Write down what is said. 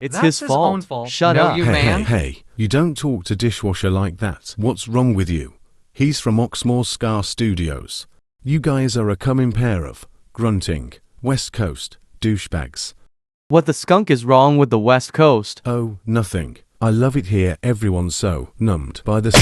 It's That's his his fault. own fault. Shut No, up. you Hey, man. hey, you don't talk to Dishwasher like that. What's wrong with you? He's from Oxmoor Scar Studios. You guys are a coming pair of grunting West Coast douchebags. What the skunk is wrong with the West Coast? Oh, nothing. I love it here. Everyone's so numbed by the